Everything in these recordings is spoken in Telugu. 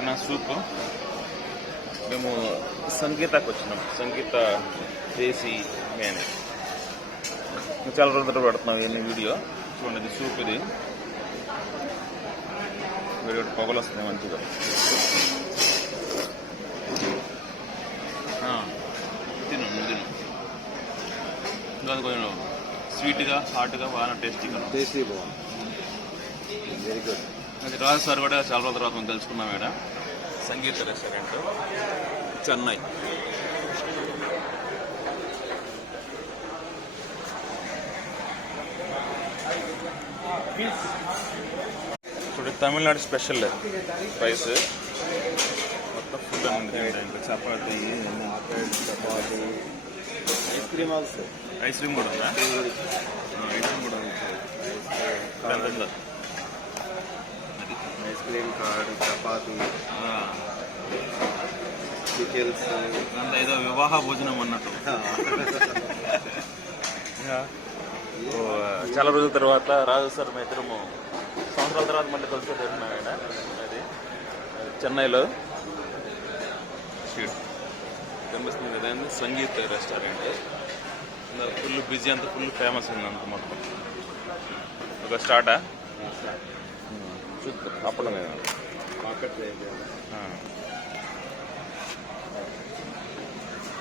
పెట్టిన సూప్. మేము సంగీతకు వచ్చినాం, సంగీత దేశీ మేనే. చాలా రోజుల తర్వాత పెడుతున్నాం ఇవన్నీ వీడియో. చూడండి, ఇది సూప్. ఇది వీడియో పొగలు వస్తుంది మంచిగా. తిను దాని కొంచెం స్వీట్గా, హాట్గా, బాగా టేస్టీగా బాగుంది. Very good. అది రాజు సార్ కూడా చాలా రోజుల తర్వాత మనం తెలుసుకున్నాం ఇక్కడ. సంగీత రెస్టారెంట్, చెన్నై. ఇప్పుడు తమిళనాడు స్పెషల్ రైస్ మొత్తం ఫుడ్ అనేది. ఇంకా chapati, ice cream also. Ice cream కూడా ఉందా? ఐస్ క్రీమ్ కూడా ఉంది. Ice cream, card, chapati, pickles. అంత ఏదో వివాహ భోజనం అన్నట్టు. చాలా రోజుల తర్వాత రాజు సార్ మా ఇద్దరము సంవత్సరాల తర్వాత మళ్ళీ కలిసి తింటున్నాం ఆయన. అది చెన్నైలో స్వీట్ కనిపిస్తుంది కదా, సంగీత్ రెస్టారెంట్. ఫుల్ బిజీ, అంత ఫుల్ ఫేమస్ ఉంది అంత మొత్తం. ఒక స్టార్టా చూద్దాం. అప్పడం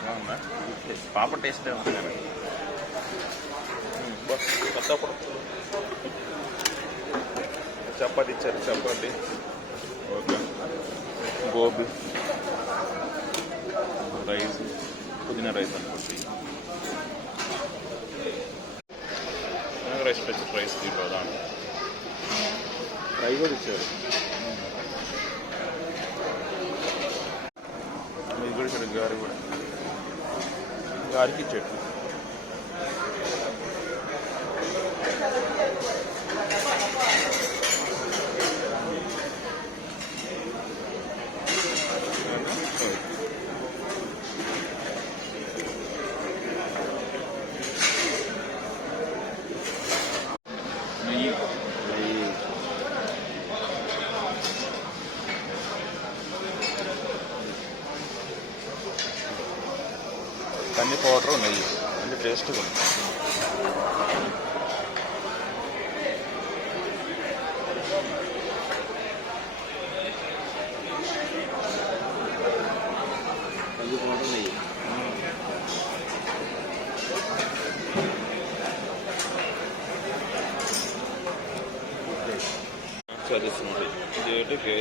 బాగుందా? పాప టేస్టే ఉంది కానీ కొత్త అప్పుడు చపాతి ఇచ్చారు. చపాతి, ఓకే, గోబీ రైస్, పుదీనా రైస్ అనుకోండి. రైస్ స్పెషల్ రైస్ తీసుకోదా ఫ్రై కూడా ఇచ్చారు. ఇది కూడా ఇక్కడ గారి కూడా గారికి ఇచ్చాడు. కంది పౌడరు, నెయ్యి అన్ని టేస్ట్గా ఉంది. కంది పౌడర్, నెయ్యి. చదివిస్తున్నాడు. ఇది